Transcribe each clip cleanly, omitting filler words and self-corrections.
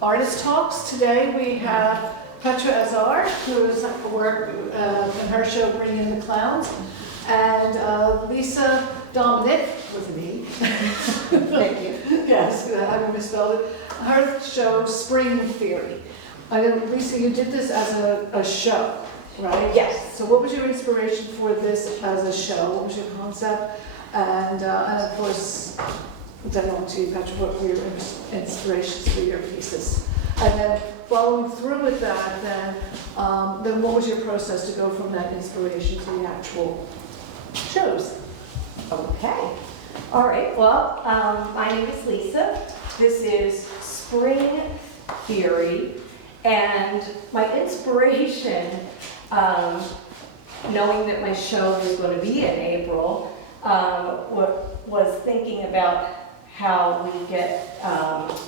artist talks. Today we have Petra Azar, who is work in her show Bring in the Clowns, and Lisa Domenic, with an E. Thank you. Yes, I misspelled it. Her show Spring Theory. I know, Lisa, you did this as a show, right? Yes. So what was your inspiration for this as a show? What was your concept? And of course, then on to you, Petra, what were your inspirations for your pieces? And then following through with that, then what was your process to go from that inspiration to the actual shows? Okay. All right. Well, my name is Lisa. This is Spring Theory. And my inspiration, knowing that my show was going to be in April, was thinking about how we get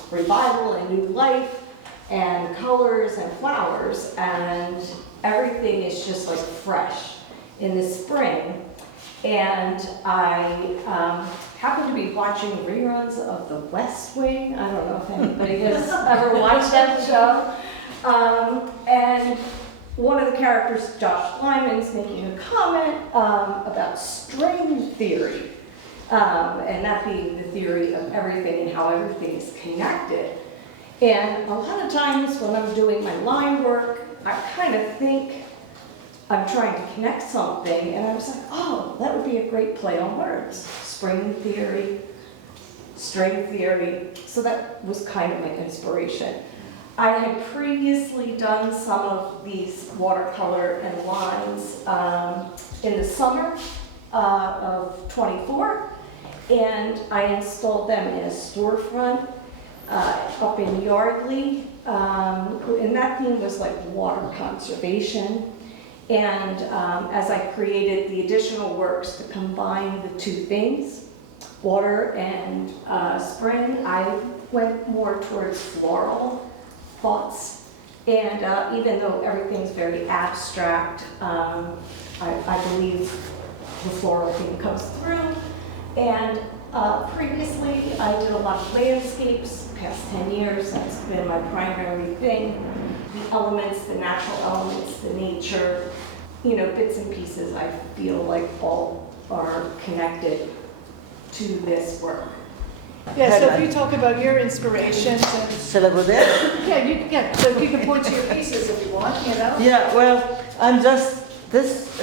revival and new life and colors and flowers, and everything is just like fresh in the spring. And I happened to be watching reruns of The West Wing. I don't know if anybody has ever watched that show. And one of the characters, Josh Lyman's making a comment about string theory, and that being the theory of everything and how everything is connected. And a lot of times when I'm doing my line work, I kind of think I'm trying to connect something, and I was like, oh, that would be a great play on words. Spring theory, string theory. So that was kind of my inspiration. I had previously done some of these watercolor and lines in the summer of 24, and I installed them in a storefront up in Yardley, and that theme was like water conservation. And as I created the additional works to combine the two things, water and spring, I went more towards floral thoughts. And even though everything's very abstract, I believe the floral theme comes through. And previously, I did a lot of landscapes, past 10 years, that's been my primary thing. The elements, the natural elements, the nature, you know, bits and pieces, I feel like all are connected to this work. Yeah, so if you talk about your inspirations and... Shall I go there? Yeah, so you can point to your pieces if you want, you know? Yeah, well, this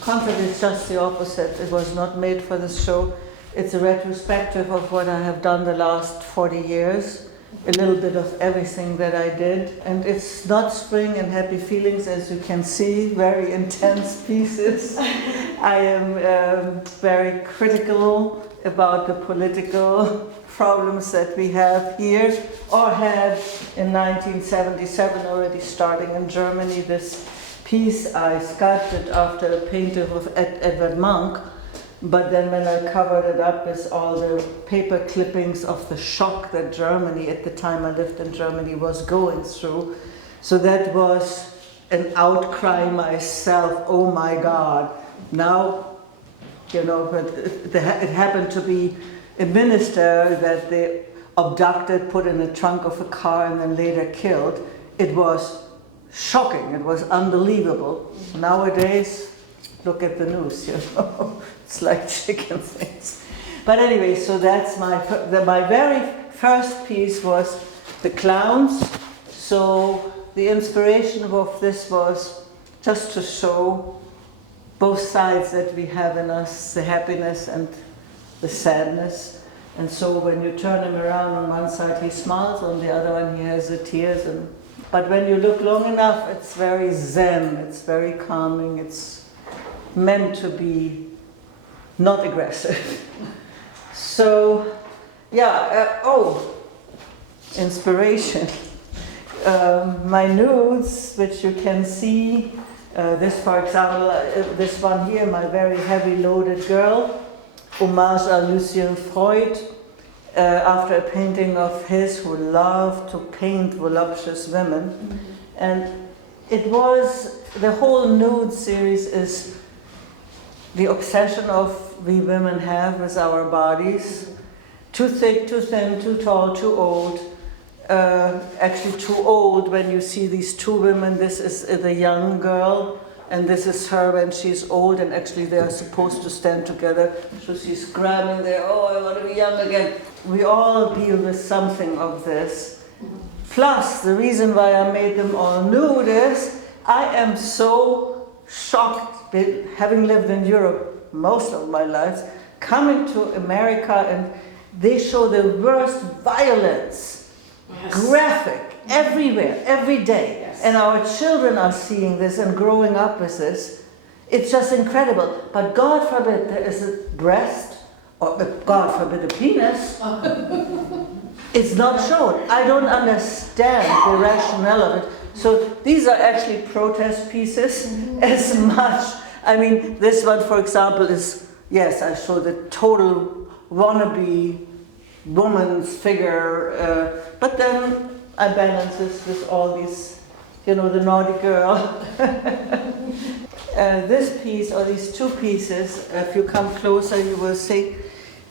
concept is just the opposite. It was not made for this show. It's a retrospective of what I have done the last 40 years. A little bit of everything that I did. And it's not spring and happy feelings, as you can see, very intense pieces. I am very critical about the political problems that we have here, or had in 1977, already starting in Germany. This piece I sculpted after a painting of Edvard Munch, but then when I covered it up with all the paper clippings of the shock that Germany, at the time I lived in Germany, was going through. So that was an outcry myself, oh my God. Now, you know, but it happened to be a minister that they abducted, put in the trunk of a car, and then later killed. It was shocking, it was unbelievable. Nowadays, look at the news, you know, it's like chicken things. But anyway, so that's my very first piece was the clowns. So the inspiration of this was just to show both sides that we have in us, the happiness and the sadness. And so when you turn him around, on one side he smiles, on the other one he has the tears. But when you look long enough, it's very zen, it's very calming, it's meant to be not aggressive. So, yeah, inspiration. My nudes, which you can see, this, for example, this one here, my very heavy loaded girl, homage à Lucien Freud, after a painting of his who loved to paint voluptuous women. Mm-hmm. And it was, the whole nude series is the obsession of we women have with our bodies. Too thick, too thin, too tall, too old. actually too old when you see these two women. This is the young girl, and this is her when she's old, and actually they are supposed to stand together. So she's grabbing there, oh, I want to be young again. We all deal with something of this. Plus, the reason why I made them all nude is I am so shocked, having lived in Europe most of my life, coming to America, and they show the worst violence, graphic, everywhere, every day. Yes. And our children are seeing this and growing up with this. It's just incredible. But God forbid there is a breast, or God forbid a penis. It's not shown. I don't understand the rationale of it. So these are actually protest pieces as much. I mean, this one, for example, is, yes, I show the total wannabe woman's figure, but then I balance this with all these, the naughty girl. This piece, or these two pieces, if you come closer, you will see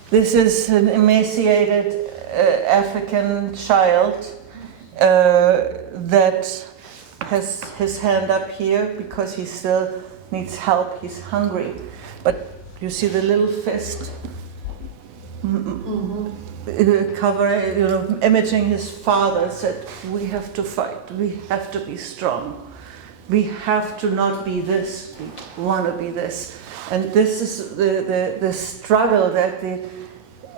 this is an emaciated African child that has his hand up here because he still needs help, he's hungry. But you see the little fist imaging his father, said, we have to fight, we have to be strong. We have to not be this, we want to be this. And this is the struggle that the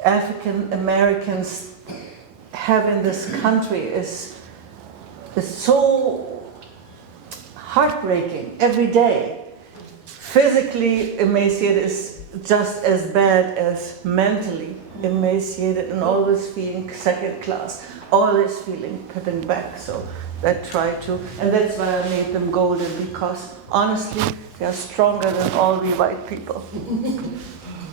African Americans have in this country is so heartbreaking every day. Physically emaciated is just as bad as mentally emaciated and always feeling second class, always feeling cutting back. So I try to, and that's why I made them golden, because honestly, they are stronger than all we white people.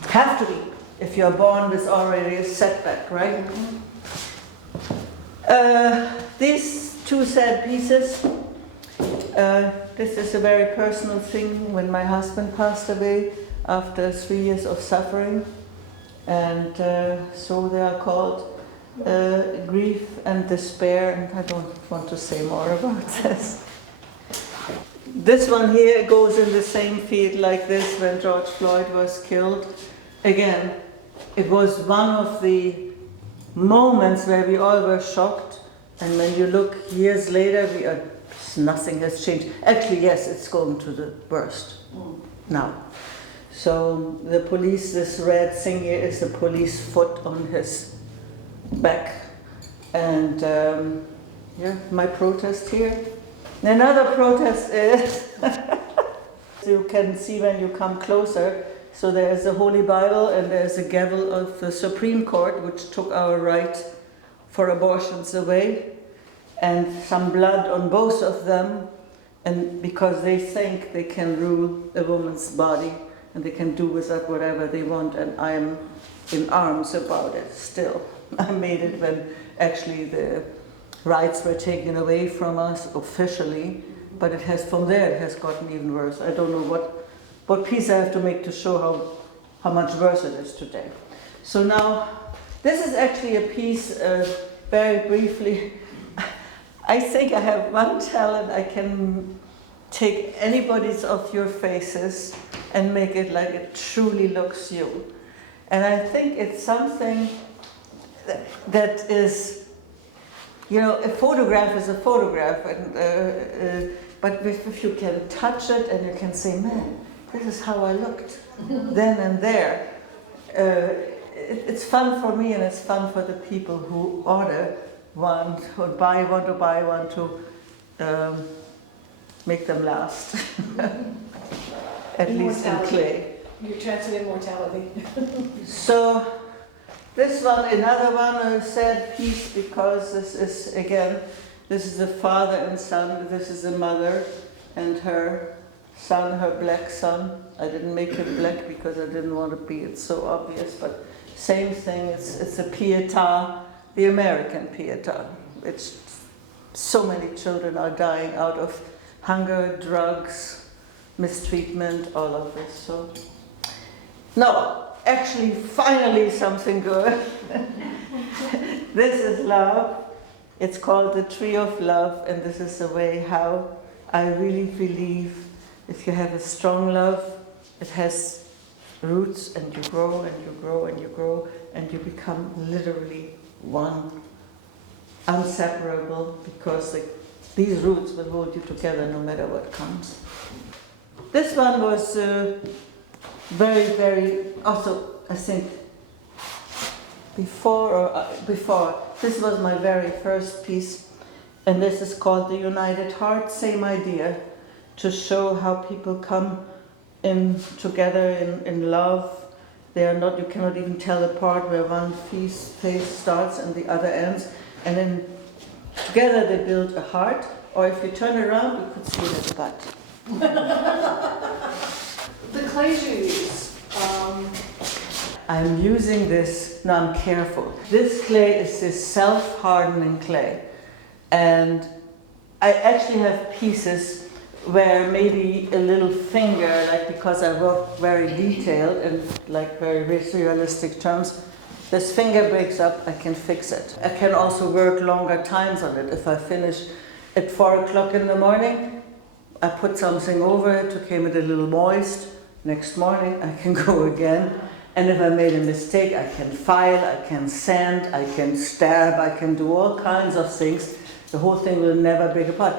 Have to be, if you're born with already a setback, right? These two sad pieces, this is a very personal thing when my husband passed away after 3 years of suffering. And so they are called grief and despair, and I don't want to say more about this. This one here goes in the same field like this when George Floyd was killed. Again, it was one of the moments where we all were shocked, and when you look years later, nothing has changed. Actually, yes, it's going to the worst now. So the police, this red thing here is the police foot on his back. And my protest here. Another protest is, you can see when you come closer, so there is a Holy Bible and there is a gavel of the Supreme Court, which took our right for abortions away, and some blood on both of them, and because they think they can rule a woman's body and they can do with that whatever they want, and I am in arms about it still. I made it when actually the rights were taken away from us officially, but it has, from there it has gotten even worse. I don't know what piece I have to make to show how much worse it is today. So now, this is actually a piece, very briefly. I think I have one talent. I can take anybody's of your faces and make it like it truly looks you. And I think it's something that is, a photograph is a photograph, and but if you can touch it and you can say, man, this is how I looked then and there. It's fun for me, and it's fun for the people who order one, who want to buy one, to make them last. At least in clay. Your chance of immortality. So this one, another one, a sad piece, because this is a father and son. This is a mother and her son, her black son. I didn't make it black because I didn't want to be, it's so obvious, but same thing, it's a pietà, the American pietà. It's so many children are dying out of hunger, drugs, mistreatment, all of this. So no, actually, finally something good. This is love. It's called the Tree of Love, and this is the way how I really believe if you have a strong love, it has roots, and you grow and you grow and you grow, and you become literally one, inseparable, because these roots will hold you together no matter what comes. This one was very, very, also I think before, this was my very first piece, and this is called The United Heart, same idea, to show how people come in together in love. They are not, you cannot even tell apart where one face starts and the other ends, and then together they build a heart, or if you turn around, you could see it at the butt. The clays you use, I'm using this, now I'm careful. This clay is this self-hardening clay. And I actually have pieces where maybe a little finger, like because I work very detailed and like very realistic terms, this finger breaks up, I can fix it. I can also work longer times on it. If I finish at 4 o'clock in the morning, I put something over it to keep it a little moist. Next morning I can go again. And if I made a mistake, I can file, I can sand, I can stab, I can do all kinds of things. The whole thing will never break apart.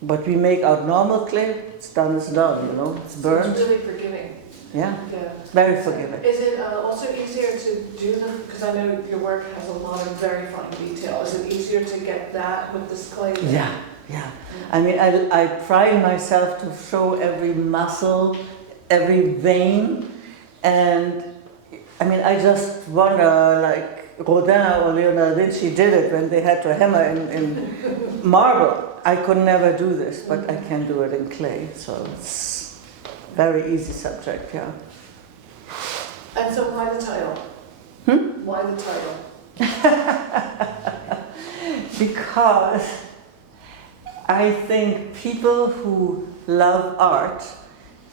But we make out normal clay, it's done, it's done, you know, it's burned. It's really forgiving. Yeah, Yeah. very forgiving. Is it also easier to do them, because I know your work has a lot of very fine detail, is it easier to get that with this clay? Yeah, yeah. I mean, I pride myself to show every muscle, every vein, and I mean, I just wonder, like Rodin or Leonardo da Vinci did it when they had to hammer in marble. I could never do this, but I can do it in clay, so it's a very easy subject, yeah. And so why the title? Why the title? Because I think people who love art,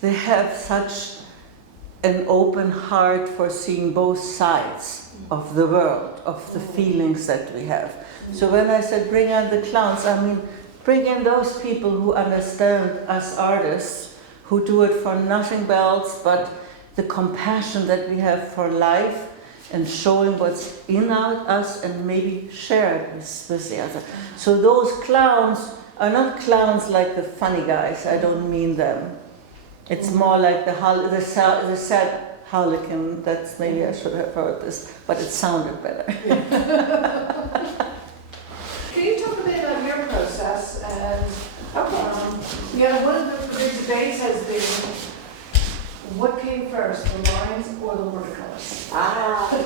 they have such an open heart for seeing both sides of the world, of the feelings that we have. So when I said bring in the clowns, I mean bring in those people who understand us artists, who do it for nothing else but the compassion that we have for life and showing what's in us and maybe share it with the other. So those clowns are not clowns like the funny guys, I don't mean them. It's more like the sad harlequin. That's maybe I should have heard this, but it sounded better. Can you talk a bit about your process? And one of the big debates has been, what came first, the lines or the watercolors?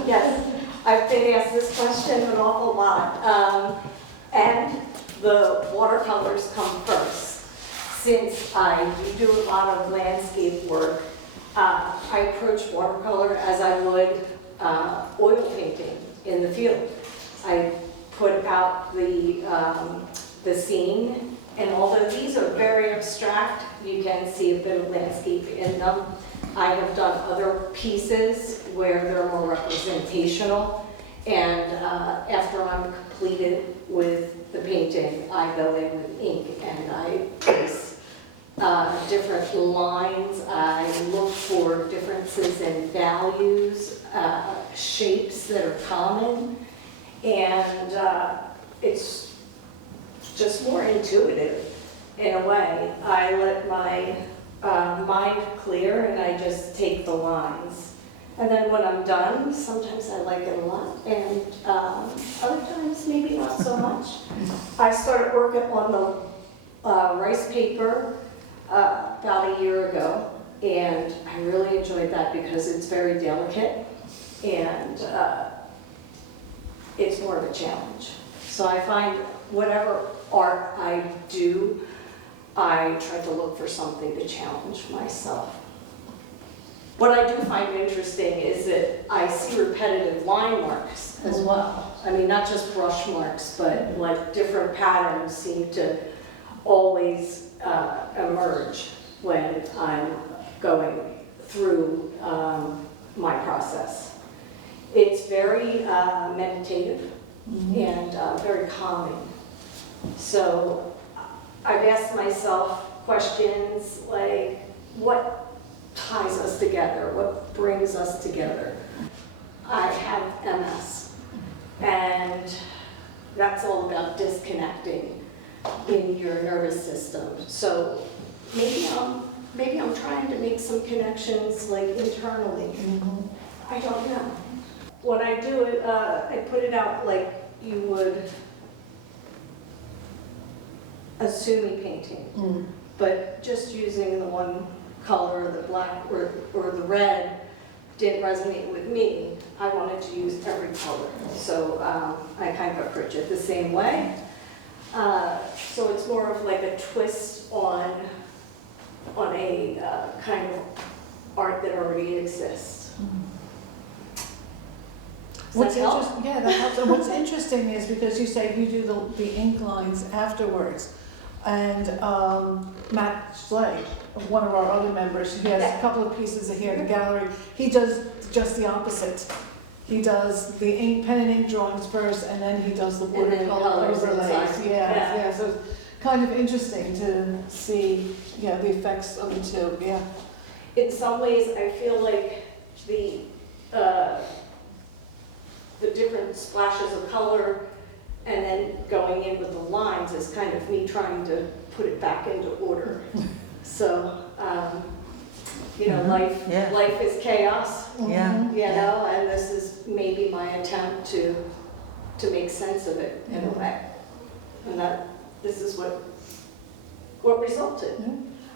Yes, I've been asked this question an awful lot, and the watercolors come first. Since I do a lot of landscape work, I approach watercolor as I would oil painting in the field. I put out the scene, and although these are very abstract, you can see a bit of landscape in them. I have done other pieces where they're more representational, and after I'm completed with the painting, I go in with ink and I trace different lines. I look for differences in values, shapes that are common, and it's just more intuitive in a way. I let my mind clear and I just take the lines. And then when I'm done, sometimes I like it a lot, and other times maybe not so much. I started working on the rice paper about a year ago, and I really enjoyed that because it's very delicate and it's more of a challenge. So I find whatever art I do, I try to look for something to challenge myself. What I do find interesting is that I see repetitive line marks as well. I mean, not just brush marks, but like different patterns seem to always emerge when I'm going through my process. It's very meditative. and very calming. So I've asked myself questions like, what ties us together? What brings us together? I have MS, and that's all about disconnecting in your nervous system. So maybe I'm trying to make some connections like internally. I don't know. When I do it, I put it out like you would a sumi painting, but just using the one color, the black or the red, didn't resonate with me. I wanted to use every color, so I kind of approach it the same way. So it's more of like a twist on a kind of art that already exists. What's interesting, yeah, that helps. And what's interesting is because you say you do the ink lines afterwards, and Matt Slay, one of our other members, he has a couple of pieces here in the gallery. He does just the opposite. He does the ink, pen and ink drawings first, and then he does the watercolor overlays. Yeah. So it's kind of interesting to see, the effects of the two. Yeah. In some ways, I feel like the different splashes of color and then going in with the lines is kind of me trying to put it back into order. So, life is chaos, Yeah. and this is maybe my attempt to make sense of it in a way. And that this is what resulted.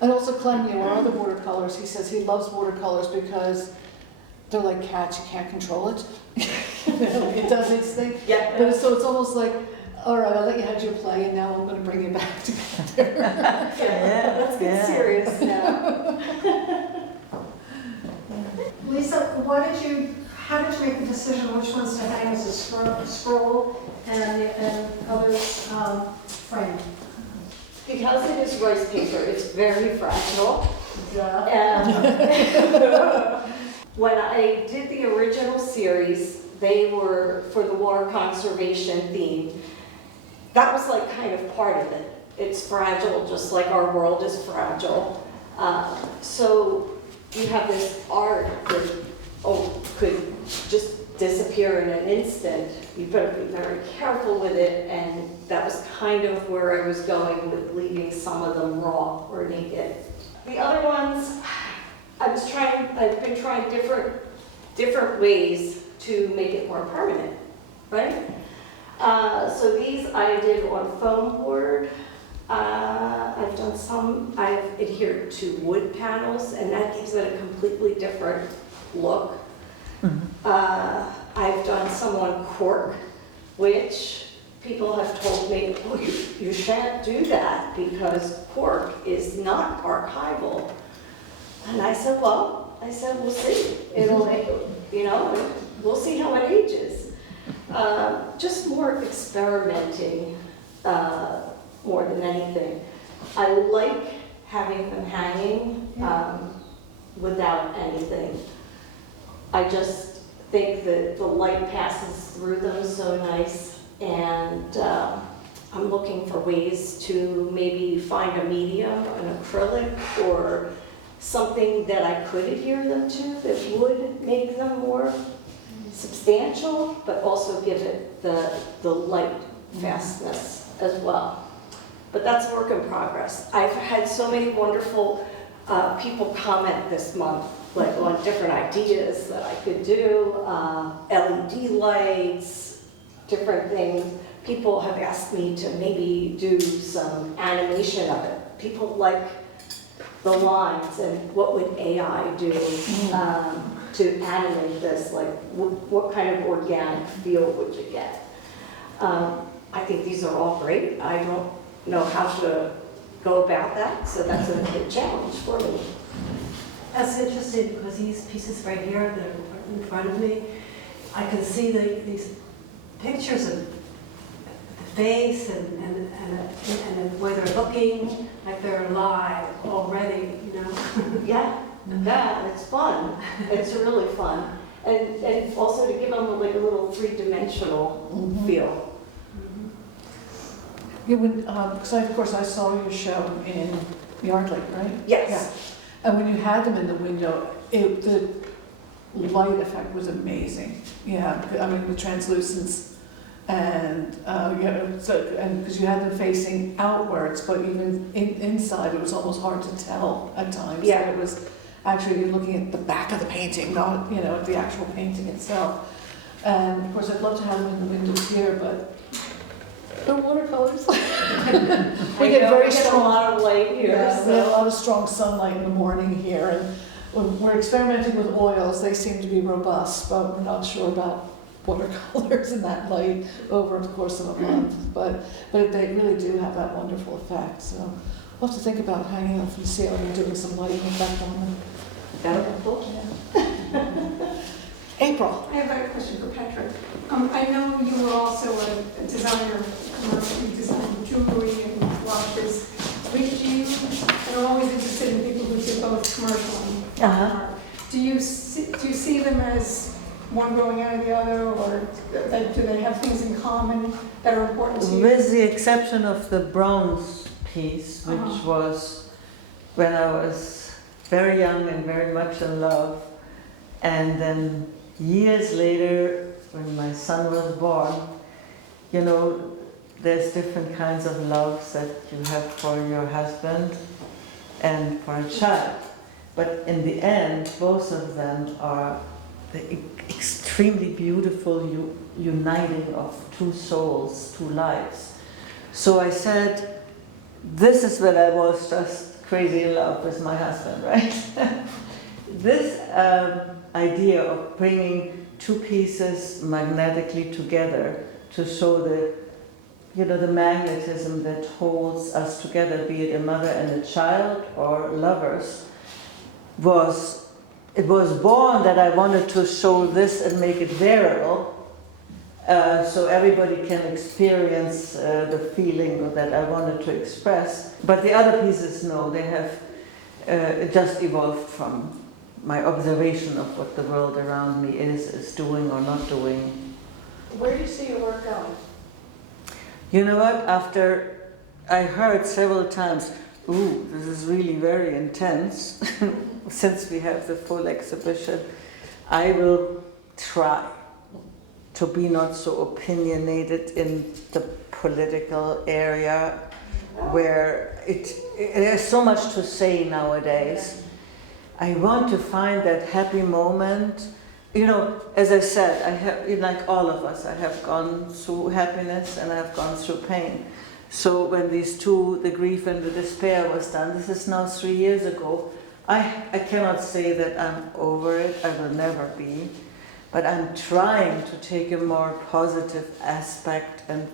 And also Clem, our other watercolors, he says he loves watercolors because they're like cats, you can't control it. It does its thing. Yeah. But so it's almost like, all right, I'll let you have your play, and now I'm going to bring you back together. Let's get serious now. Lisa, how did you make the decision which ones to hang as a scroll and others frame? Because it is rice paper, it's very fragile. When I did the original series, they were for the water conservation theme. That was like kind of part of it. It's fragile, just like our world is fragile. So you have this art that could just disappear in an instant. You better be very careful with it, and that was kind of where I was going with leaving some of them raw or naked. The other ones, I've been trying different ways to make it more permanent, right? So these I did on foam board. I've done some, I've adhered to wood panels, and that gives it a completely different look. I've done some on cork, which people have told me, oh, you shan't do that because cork is not archival. And I said, we'll see. We'll see how it ages. Just more experimenting more than anything. I like having them hanging without anything. I just think that the light passes through them so nice, and I'm looking for ways to maybe find a medium, an acrylic, or something that I could adhere them to that would make them more substantial, but also give it the light fastness as well. But that's work in progress. I've had so many wonderful people comment this month, like on different ideas that I could do, LED lights, different things. People have asked me to maybe do some animation of it. People like the lines, and what would AI do to animate this? Like, what kind of organic feel would you get? I think these are all great. I don't know how to go about that, so that's a big challenge for me. That's interesting because these pieces right here that are in front of me, I can see these pictures of the face and where they're looking like they're alive already, Yeah, it's fun. It's really fun. and also to give them like a little three-dimensional feel. You would, because of course I saw your show in Yardley, right? Yes. Yeah. And when you had them in the window, the light effect was amazing. Yeah, I mean the translucence and and because you had them facing outwards, but even inside it was almost hard to tell at times. Yeah. That it was actually you're looking at the back of the painting, not the actual painting itself. And of course I'd love to have them in the windows here, but the watercolors. We get very strong. A lot of light here. Yes, we have a lot of strong sunlight in the morning here, and when we're experimenting with oils, they seem to be robust, but we're not sure about watercolors in that light over the course of a month. But they really do have that wonderful effect. So we'll have to think about hanging them from the ceiling and doing some lighting effect on them. That'll be cool. April. I have a question for Petra. I know you were also a designer, commercially designed jewelry and watches. And I'm always interested in people who do both commercial and art. Do you see them as one growing out of the other, or do they have things in common that are important to you? With the exception of the bronze piece, which was when I was very young and very much in love, and then years later, when my son was born, there's different kinds of loves that you have for your husband and for a child. But in the end, both of them are the extremely beautiful uniting of two souls, two lives. So I said, this is when I was just crazy in love with my husband, right? This idea of bringing two pieces magnetically together to show the magnetism that holds us together, be it a mother and a child or lovers, was born that I wanted to show this and make it wearable, so everybody can experience the feeling that I wanted to express. But the other pieces, no, they have just evolved from my observation of what the world around me is doing or not doing. Where do you see your work going? You know what? After I heard several times, ooh, this is really very intense, since we have the full exhibition, I will try to be not so opinionated in the political area where there's so much to say nowadays. I want to find that happy moment. As I said, I have, like all of us, I have gone through happiness and I have gone through pain. So when these two, the grief and the despair, was done, this is now 3 years ago, I cannot say that I'm over it, I will never be, but I'm trying to take a more positive aspect and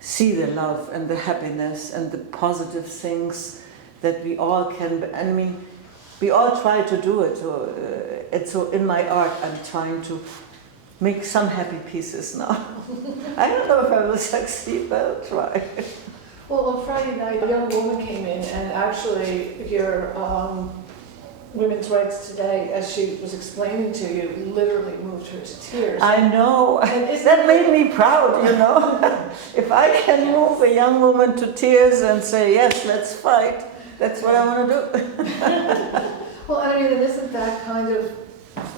see the love and the happiness and the positive things that we all can, we all try to do it, and so in my art I'm trying to make some happy pieces now. I don't know if I will succeed, but I'll try. Well, on Friday night, a young woman came in, and actually your Women's Rights Today, as she was explaining to you, literally moved her to tears. I know. That made me proud, If I can move a young woman to tears and say, yes, let's fight, that's what I want to do. Well, and isn't that kind of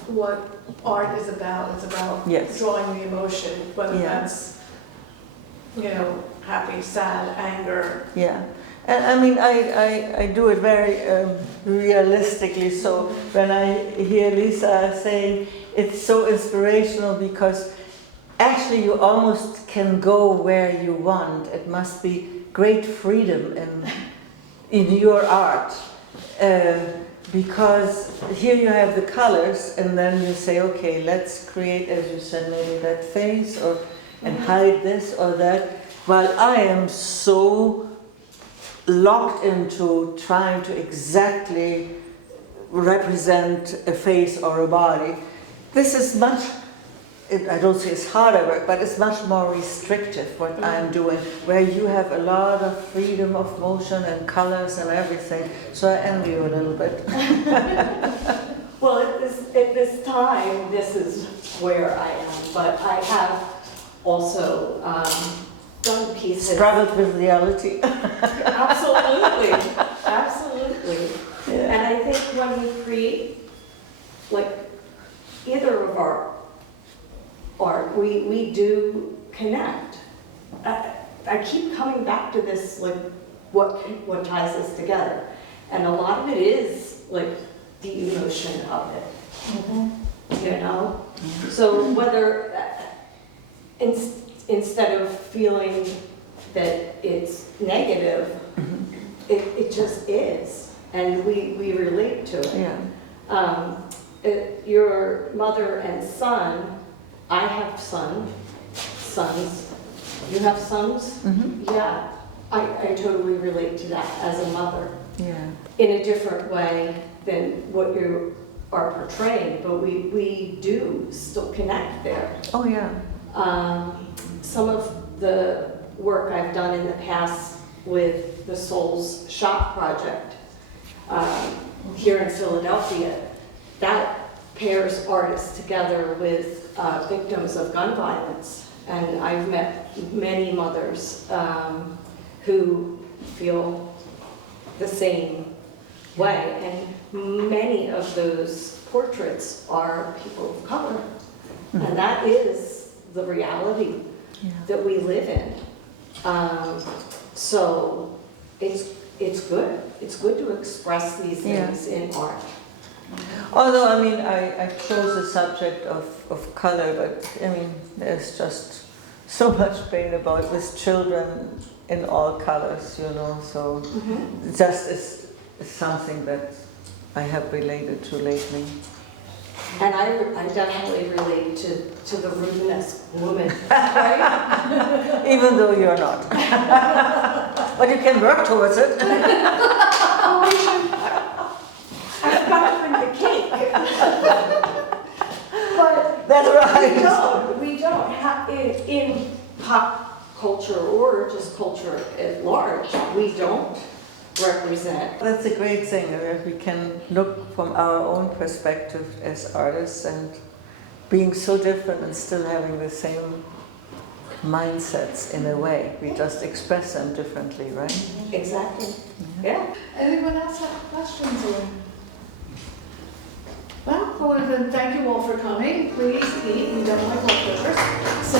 what art is about? It's about drawing the emotion, whether that's, happy, sad, anger. Yeah. And I do it very realistically. So when I hear Lisa saying it's so inspirational because actually you almost can go where you want. It must be great freedom in your art. Because here you have the colors and then you say, okay, let's create, as you said, maybe that face and hide this or that. While I am so locked into trying to exactly represent a face or a body, this is much, I don't say it's harder, but it's much more restrictive what I'm doing, where you have a lot of freedom of motion and colors and everything. So I envy you a little bit. Well, at this time, this is where I am, but I have also done pieces. Struggled with reality. Absolutely, absolutely. Yeah. And I think when we create, like, either of our art, we do connect. I keep coming back to this, like, what ties us together. And a lot of it is, like, the emotion of it, you know? So whether, instead of feeling that it's negative, it just is, and we relate to it. Yeah. Your mother and son, I have sons. You have sons? Mm-hmm. Yeah, I totally relate to that as a mother Yeah. in a different way than what you are portraying, but we do still connect there. Oh, yeah. Some of the work I've done in the past with the Souls Shop Project here in Philadelphia, that pairs artists together with victims of gun violence. And I've met many mothers who feel the same way. And many of those portraits are people of color. And that is the reality that we live in. So it's good. It's good to express these things in art. Although, I mean, I chose the subject of color, but I mean, there's just so much pain about with children in all colors, you know, so it just is something that I have related to lately. And I definitely relate to the rudeness woman, right? Even though you're not. But you can work towards it. I've got to bring the cake. But That's right. we don't have, in pop culture or just culture at large, we don't represent. That's a great thing, that we can look from our own perspective as artists and being so different and still having the same mindsets in a way. We just express them differently, right? Exactly. Yeah. Anyone else have questions or? Well, then thank you all for coming. Please eat. We don't like leftovers. So